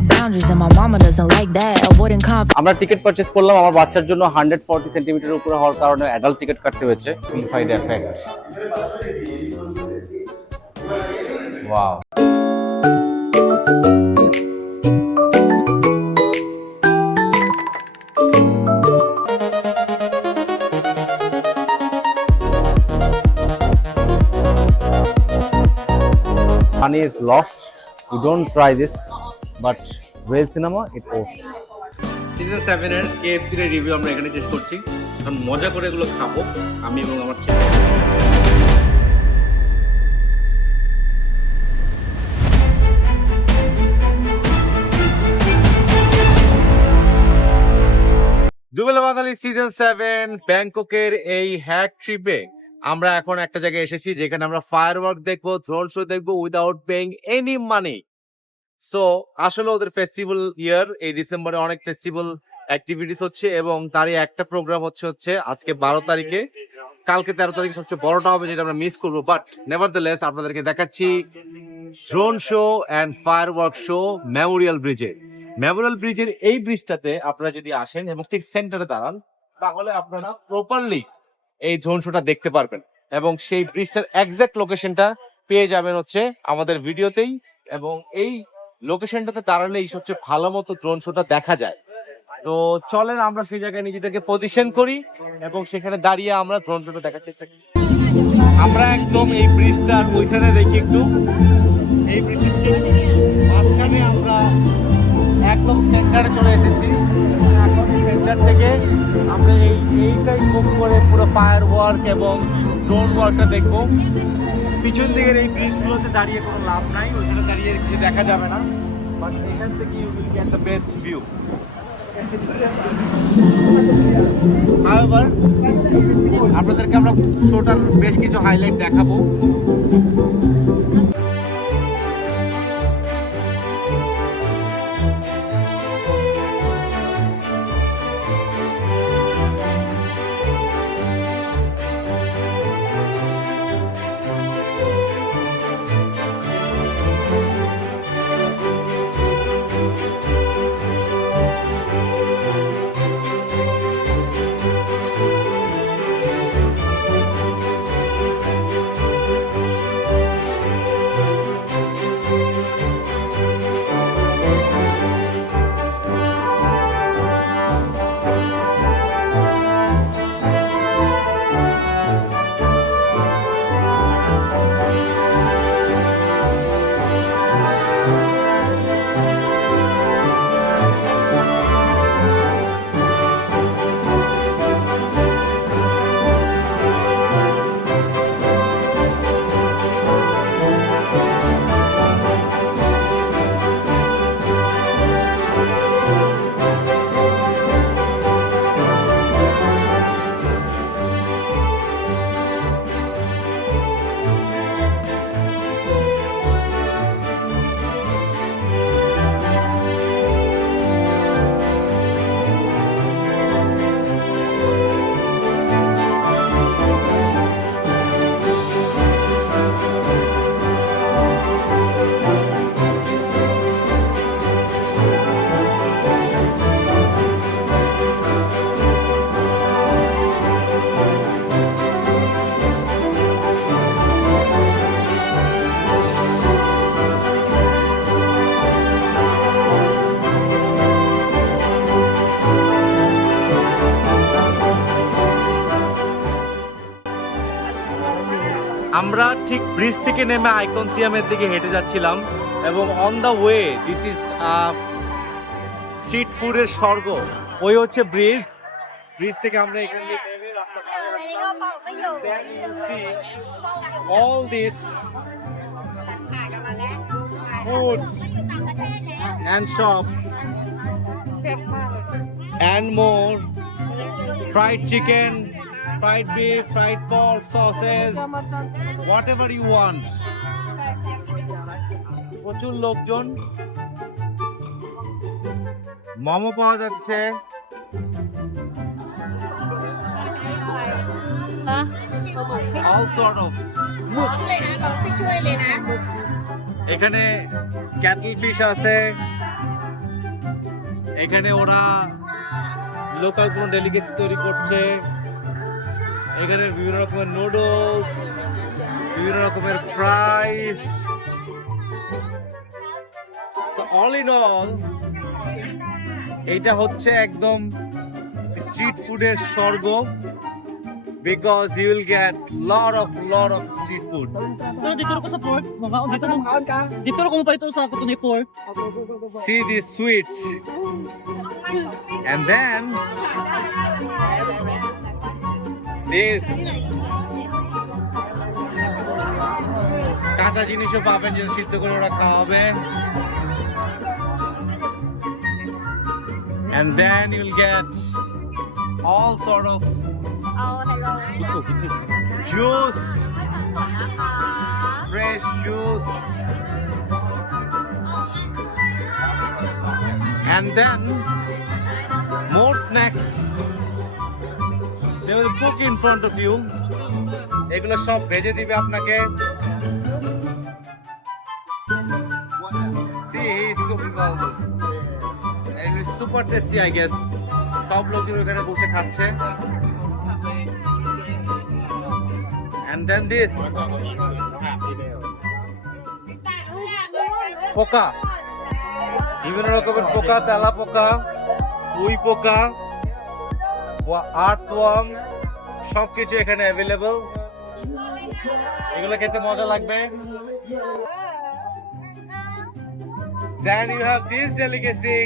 got boundaries and my mama doesn't like that. Avoiding conflict. আমরা ticket purchase করলাম আমার বাচ্চার জন্য 140 সেন্টিমিটার উপরে হওয়ার কারণে অ্যাডাল্ট টিকিট কাটতে হয়েছে ইনফাইড effect wow Money is lost. You don't try this, but real cinema it works. Season 7 এর KFC এর রিভিউ আমরা এখানে শেষ করছি। কারণ মজা করে এগুলো খাবো আমি এবং আমার ছেলে। দুবেলা বাঙালি সিজন 7 ব্যাংককের এই হ্যাক ট্রিপে আমরা এখন একটা জায়গায় এসেছি যেখানে আমরা ফায়ারওয়ার্ক দেখবো, ড্রোন শো দেখবো without paying any money. So আসলে ওদের ফেস্টিভ্যাল ইয়ার, এই ডিসেম্বরে অনেক ফেস্টিভ্যাল অ্যাক্টিভিটিস হচ্ছে এবং তারই একটা প্রোগ্রাম হচ্ছে আজকে 12 তারিখে। কালকে 13 তারিখে সবচেয়ে বড়টা হবে যেটা আমরা মিস করবো, বাট নেভারদ্যালেস আপনাদেরকে দেখাচ্ছি drone show and firework show Memorial ব্রিজে। মেমোরিয়াল ব্রিজের এই ব্রিজটাতে আপনারা যদি আসেন এবং ঠিক সেন্টারে দাঁড়ান তাহলে আপনারা প্রপারলি এই ড্রোন শোটা দেখতে পারবেন এবং সেই ব্রিজটার এক্সাক্ট লোকেশনটা পেয়ে যাবেন হচ্ছে আমাদের ভিডিওতেই এবং এই লোকেশনটাতে দাঁড়ালেই সবচেয়ে ভালো মতো ড্রোন শোটা দেখা যায়। তো চলেন আমরা সেই জায়গায় নিজেদেরকে পজিশন করি এবং সেখানে দাঁড়িয়ে আমরা ড্রোন শোটা দেখার চেষ্টা করি। আমরা একদম এই ব্রিজটার ওইখানে দেখি একটু, এই ব্রিজের মাঝখানে আমরা একদম সেন্টারে চলে এসেছি। এখন সেন্টার থেকে আমরা এই সাইড মুভ করে পুরো ফায়ার ওয়ার্ক এবং ড্রোন ওয়ার্কটা দেখবো। পিছন দিকের এই ব্রিজগুলোতে দাঁড়িয়ে কোনো লাভ নাই, ওইখানে দাঁড়িয়ে কিছু দেখা যাবে না, বাট এখান থেকে you will get the best view. আপনাদেরকে আমরা শোটার বেশ কিছু হাইলাইট দেখাবো। আমরা ঠিক ব্রিজ থেকে নেমে আইকনসিয়ামের দিকে হেঁটে যাচ্ছিলাম এবং on the way this is street ফুডের স্বর্গ। ওই হচ্ছে ব্রিজ, ব্রিজ থেকে আমরা এখানে নেমে রাস্তা all this food and shops and more, fried chicken, fried beef, fried pork, sauces, whatever you want. প্রচুর লোকজন, মোমো পাওয়া যাচ্ছে, all sort of এখানে ক্যাটল ফিশ আছে, এখানে ওরা লোকাল কোনো ডেলিকেসি তৈরি করছে। এখানে বিভিন্ন রকমের নুডলস, বিভিন্ন রকমের ফ্রাইস। অল ইন অল এইটা হচ্ছে একদম স্ট্রিট ফুডের স্বর্গ, because you will get lot of street food. Pero dito ko sa pork, mga dito ko pa ito sa kuto ni pork. See these sweets, and then this কাঁচা জিনিসও পাবেন যেটা সিদ্ধ করে ওরা খাওয়াবে, and then you'll get all sort of juice, fresh juice, and then more snacks. They will cook in front of you. এগুলো সব ভেজে দিবে আপনাকে। See, he is cooking all this. And it's super tasty, I guess. সব লোকজন ওখানে বসে খাচ্ছে। And then this পোকা, বিভিন্ন রকমের পোকা, তেলা পোকা, উই পোকা, আর্থওয়ার্ম, সবকিছু এখানে অ্যাভেলেবল। এগুলো খেতে মজা লাগবে। Then you have this delicacy.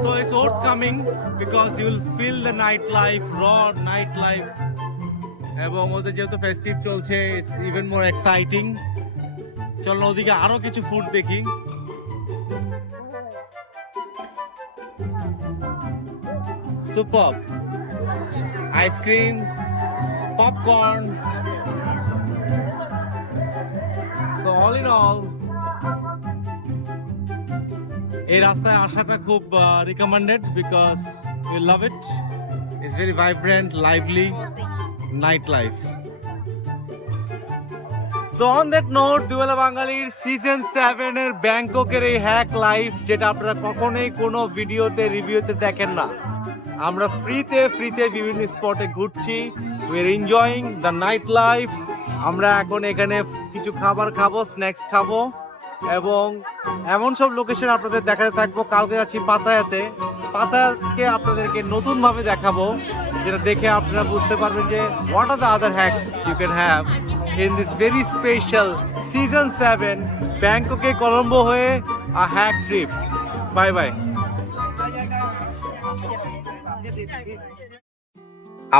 So it's worth coming because you will feel the nightlife, raw nightlife. এবং ওদের যেহেতু ফেস্টিভ চলছে, it's even more exciting. চলো ওদিকে আরো কিছু ফুড দেখি। Superb. Ice cream, popcorn. So all in all, এই রাস্তায় আসাটা খুব recommended because we love it. It's very vibrant, lively nightlife. So on that note, দুবেলা বাঙালির সিজন 7 এর ব্যাংককের এই হ্যাক লাইফ, যেটা আপনারা কখনোই কোনো ভিডিওতে রিভিউতে দেখেন না, আমরা ফ্রিতে বিভিন্ন স্পটে ঘুরছি। We are enjoying the night life. আমরা এখন এখানে কিছু খাবার খাবো, স্ন্যাক্স খাবো, এবং এমন সব লোকেশন আপনাদের দেখাতে থাকবো। কালকে যাচ্ছি পাতায়াতে। পাতায়াকে আপনাদেরকে নতুনভাবে দেখাবো, যেটা দেখে আপনারা বুঝতে পারবেন যে what are the other hacks you can have in this very special season 7 ব্যাংককে কলম্বো হয়ে a hack trip. Bye bye.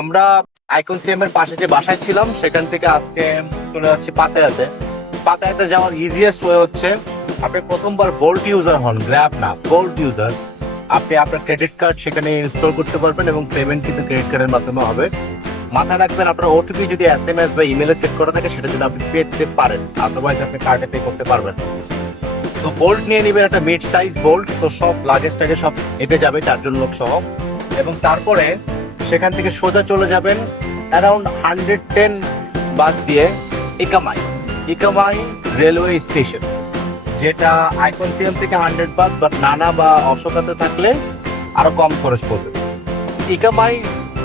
আমরা আইকন সিএম এর পাশে যে বাসায় ছিলাম, সেখান থেকে আজকে চলে যাচ্ছি পাতায়াতে। পাতায়াতে যাওয়ার ইজিয়েস্ট ওয়ে হচ্ছে, আপনি প্রথমবার বোল্ট ইউজার হন, গ্র্যাব না, বোল্ট ইউজার, আপনি আপনার ক্রেডিট কার্ড সেখানে ইনস্টল করতে পারবেন এবং পেমেন্ট কিন্তু ক্রেডিট কার্ডের মাধ্যমে হবে। মাথায় রাখবেন, আপনার ওটিপি যদি SMS বা ইমেলে সেট করা থাকে, সেটা যদি আপনি পে দিতে পারেন, আদারওয়াইজ আপনি কার্ডে পে করতে পারবেন। তো বোল্ট নিয়ে নেবেন, একটা মিড সাইজ বোল্ট। তো সব লাগেজটাকে সব এঁটে যাবে 4 জন লোক সহ, এবং তারপরে সেখান থেকে সোজা চলে যাবেন অ্যারাউন্ড 110 বাস দিয়ে ইকামাই রেলওয়ে স্টেশন, যেটা আইকন সিএম থেকে 100 বাস, বাট নানা বা অশোকাতে থাকলে আরো কম খরচ পড়বে। ইকামাই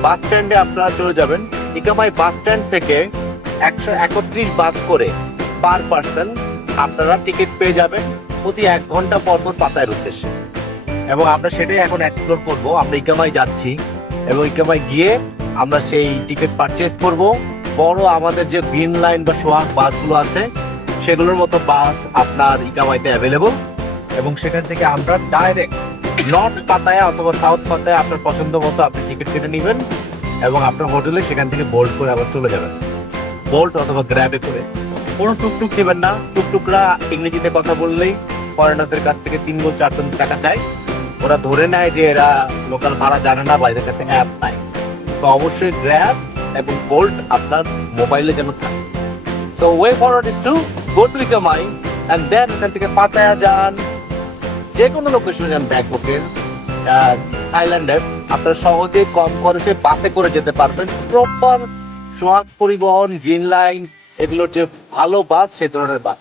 বাস স্ট্যান্ডে আপনারা চলে যাবেন। ইকামাই বাস স্ট্যান্ড থেকে 131 বাস করে পার পার্সন আপনারা টিকিট পেয়ে যাবেন প্রতি 1 ঘন্টা পর পর পাতায়ের উদ্দেশ্যে। এবং আমরা সেটাই এখন এক্সপ্লোর করব। আমরা ইকামাই যাচ্ছি এবং ইকামাই গিয়ে আমরা সেই টিকিট পারচেজ করব। বড় আমাদের যে গ্রিন লাইন বা সোহাগ বাসগুলো আছে, সেগুলোর মতো বাস আপনার ইকামাইতে অ্যাভেলেবল, এবং সেখান থেকে আমরা ডাইরেক্ট নর্থ পাতায়া অথবা সাউথ পাতায়া আপনার পছন্দ মতো আপনি টিকিট কেটে নেবেন এবং আপনার হোটেলে সেখান থেকে বোল্ট করে আবার চলে যাবেন, বোল্ট অথবা গ্র্যাবে করে। কোনো টুকটুক নেবেন না। টুকটুকরা ইংরেজিতে কথা বললেই ফরেনারদের কাছ থেকে 3-4 টাকা চায়। ওরা ধরে নেয় যে এরা লোকাল ভাড়া জানে না বা এদের কাছে অ্যাপ নাই। তো অবশ্যই গ্র্যাব এবং বোল্ট আপনার মোবাইলে যেন থাকে। So way forward is to go to Ekkamai and then ওখান থেকে পাতায়া যান, যে কোনো লোকেশনে যান ব্যাংককের, থাইল্যান্ডের, আপনারা সহজে কম খরচে বাসে করে যেতে পারবেন। প্রপার সোহাগ পরিবহন, গ্রিন লাইন, এগুলোর যে ভালো বাস সেই ধরনের বাস,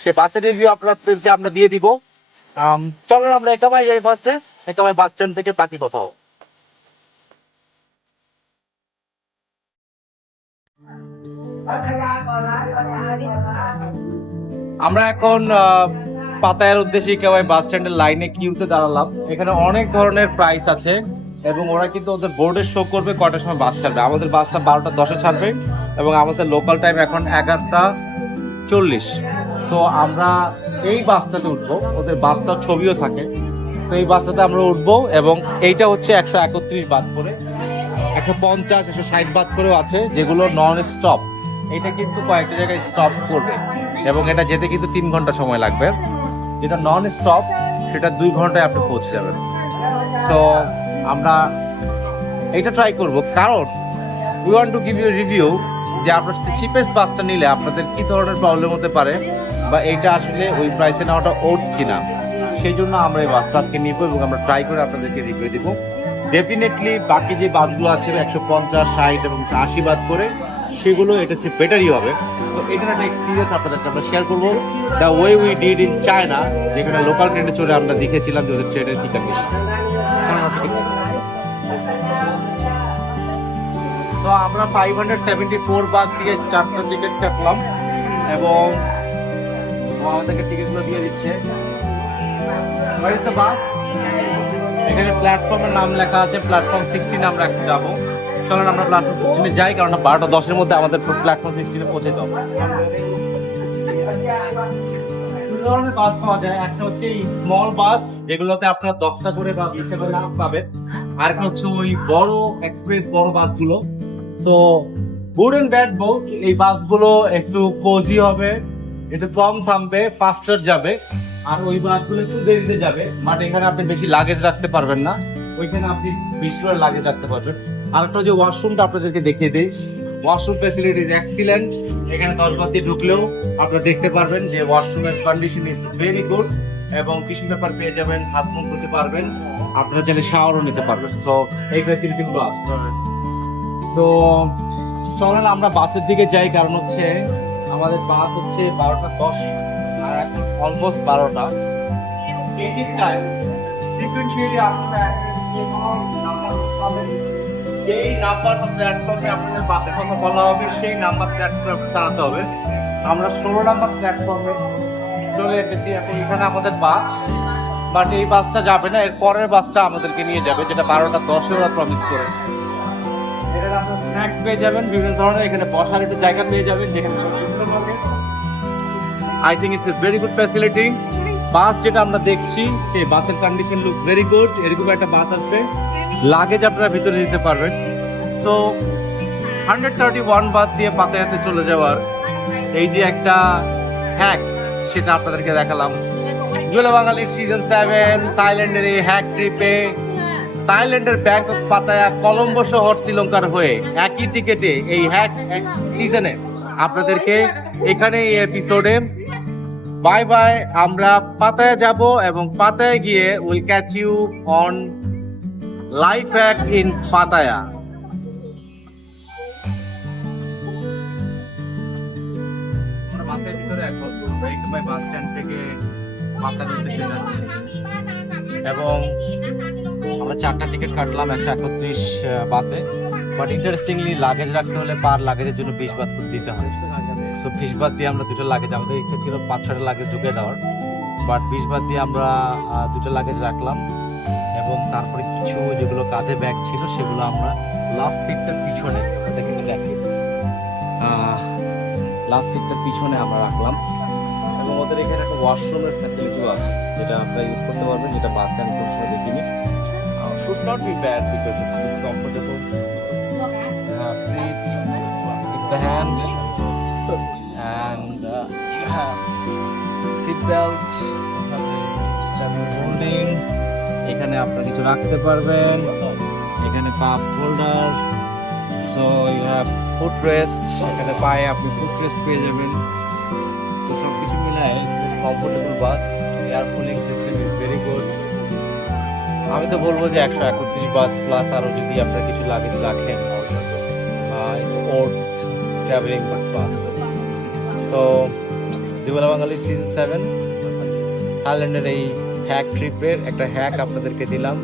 সেই বাসের রিভিউ আপনাদেরকে আমরা দিয়ে দিব। চলেন আমরা একাবাই যাই ফার্স্টে, একাবাই বাস স্ট্যান্ড থেকে বাকি কথা হবে। আমরা এখন পাতায়ার উদ্দেশ্যে একেবারে বাস স্ট্যান্ডের লাইনে কিউতে দাঁড়ালাম। এখানে অনেক ধরনের প্রাইস আছে এবং ওরা কিন্তু ওদের বোর্ডে শো করবে কটার সময় বাস ছাড়বে। আমাদের বাসটা 12:10 ছাড়বে এবং আমাদের লোকাল টাইম এখন 11:40। সো আমরা এই বাসটাতে উঠবো, ওদের বাসটার ছবিও থাকে। তো এই বাসটাতে আমরা উঠবো এবং এইটা হচ্ছে 131 বাদ করে, 150, 160 বাদ করেও আছে যেগুলো নন স্টপ। এটা কিন্তু কয়েকটা জায়গায় স্টপ করবে এবং এটা যেতে কিন্তু 3 ঘন্টা সময় লাগবে। যেটা নন স্টপ সেটা 2 ঘন্টায় আপনি পৌঁছে যাবেন। সো আমরা এটা ট্রাই করব, কারণ we want to give you review যে আপনার চিপেস্ট বাসটা নিলে আপনাদের কি ধরনের প্রবলেম হতে পারে বা এইটা আসলে ওই প্রাইসে নেওয়াটা ওর্থ কিনা। সেই জন্য আমরা এই বাসটা আজকে নিব এবং আমরা ট্রাই করে আপনাদেরকে রিভিউ দিব। ডেফিনেটলি বাকি যে বাসগুলো আছে 150, 60 এবং 80 বাদ করে, সেগুলো এটা হচ্ছে বেটারই হবে। তো এটার একটা এক্সপিরিয়েন্স আপনাদেরকে আমরা শেয়ার করবো, the way we did in China, যেখানে লোকাল ট্রেনে চড়ে আমরা দেখেছিলাম যে ওদের ট্রেনের টিকিট বেশি। তো আমরা 574 বাদ দিয়ে 4টা টিকিট কাটলাম এবং আমাদেরকে টিকিটগুলো দিয়ে দিচ্ছে। বাস এখানে প্ল্যাটফর্মের নাম লেখা আছে, প্ল্যাটফর্ম 16 আমরা এখন যাবো। চলেন আমরা প্ল্যাটফর্ম 16 যাই, কারণ 12:10 মধ্যে আমাদের প্ল্যাটফর্ম 16 পৌঁছে যাবো। ধরনের বাস পাওয়া যায়, একটা হচ্ছে স্মল বাস যেগুলোতে আপনারা 10টা করে বা 20টা করে নাম পাবেন, আর একটা হচ্ছে ওই বড় এক্সপ্রেস বড় বাসগুলো। তো গুড এন্ড ব্যাড বোথ। এই বাসগুলো একটু কোজি হবে, একটু কম থামবে, ফাস্টার যাবে, আর ওই বাসগুলো একটু দেরিতে যাবে। বাট এখানে আপনি বেশি লাগেজ রাখতে পারবেন না, ওইখানে আপনি বেশি করে লাগেজ রাখতে পারবেন। আর একটা যে ওয়াশরুমটা আপনাদেরকে দেখিয়ে দিই, ওয়াশরুম ফ্যাসিলিটি ইজ এক্সিলেন্ট। এখানে 10 বাদ দিয়ে ঢুকলেও আপনারা দেখতে পারবেন যে ওয়াশরুমের কন্ডিশন ইজ ভেরি গুড এবং টিস্যু পেপার পেয়ে যাবেন, হাত মুখ ধুতে পারবেন, আপনারা চাইলে শাওয়ারও নিতে পারবেন। সো এই ফ্যাসিলিটি গুলো আছে। তো চলেন আমরা বাসের দিকে যাই, কারণ হচ্ছে আমাদের বাস হচ্ছে 12:10 আর এখন অলমোস্ট 12টা। যেই নাম্বার প্ল্যাটফর্মে আপনাদের বাসের কথা বলা হবে সেই নাম্বার প্ল্যাটফর্মে দাঁড়াতে হবে। আমরা 16 নাম্বার প্ল্যাটফর্মে চলে এসেছি। এখন এখানে আমাদের বাস, বাট এই বাসটা যাবে না, এর পরের বাসটা আমাদেরকে নিয়ে যাবে, যেটা 12:10 ওরা প্রমিস করেছে। এখানে আপনারা স্ন্যাক্স পেয়ে যাবেন বিভিন্ন ধরনের, এখানে বসার একটু জায়গা পেয়ে যাবেন যেখানে I think it's a very good facility. Bus যেটা আমরা দেখছি সেই বাসের কন্ডিশন লুক ভেরি গুড। এরকম একটা বাস আসবে, লাগেজ আপনারা ভিতরে দিতে পারবেন। সো 131 বাদ দিয়ে পাতায়াতে চলে যাওয়ার এই যে একটা হ্যাক, সেটা আপনাদেরকে দেখালাম। জুয়েল বাঙালির সিজন 7 থাইল্যান্ডের এই হ্যাক ট্রিপে থাইল্যান্ডের ব্যাংকক পাতায়া কলম্বো শহর শ্রীলঙ্কার হয়ে একই টিকেটে এই হ্যাক সিজনে আপনাদেরকে এখানে এই এপিসোডে বাই বাই। আমরা পাতায়া যাব এবং পাতায় গিয়ে will catch you on life hack in Pattaya. বাসের ভিতরে এখন বাস স্ট্যান্ড থেকে পাতায়ার উদ্দেশ্যে যাচ্ছি এবং আমরা 4টা টিকিট কাটলাম 131 বাতে। বাট ইন্টারেস্টিংলি লাগেজ রাখতে হলে পার লাগেজের জন্য 20 বাত করে দিতে হয়। সো 20 বাত দিয়ে আমরা 2টা লাগেজ, আমাদের ইচ্ছা ছিল 5-6টা লাগেজ ঢুকে দেওয়ার, বাট 20 বাত দিয়ে আমরা 2টা লাগেজ রাখলাম এবং তারপরে কিছু যেগুলো কাঁধে ব্যাগ ছিল সেগুলো আমরা লাস্ট সিটটার পিছনে, দেখে দেখি লাস্ট সিটটার পিছনে আমরা রাখলাম। এবং ওদের এখানে একটা ওয়াশরুমের ফ্যাসিলিটিও আছে যেটা আপনারা ইউজ করতে পারবেন, যেটা বাসে আমি কোনো সময় দেখিনি। Should not be bad because it's really comfortable. Seat with the hand and you have seat belt, holding. এখানে আপনারা কিছু রাখতে পারবেন, এখানে cup holder, so you have foot rest, এখানে পায়ে আপনি ফুট রেস্ট পেয়ে যাবেন। তো সব কিছু মিলায় comfortable bus. Air cooling system is very good. আমি তো বলবো যে 131 বাত প্লাস আরো যদি আপনারা কিছু লাগেজ রাখেন, it's worth travelling bus class. দুবেলা বাঙালি সিজন 7 থাইল্যান্ডের এই হ্যাক ট্রিপের একটা হ্যাক আপনাদেরকে দিলাম।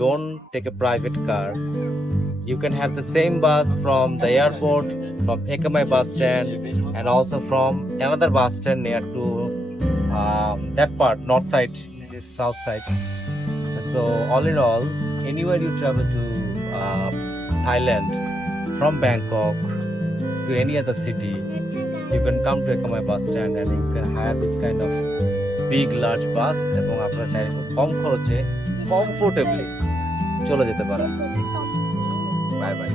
Don't take a private car. You can have the same bus from the airport, from Ekamai bus stand, and also from another bus stand near to that part, north side. This is south side. So all in all, anywhere you travel to Thailand from Bangkok to any other city, you can come to Ekamai bus stand and you can hire this kind of big large bus এবং আপনারা চাইলে খুব কম খরচে comfortably চলে যেতে পারেন। Bye bye.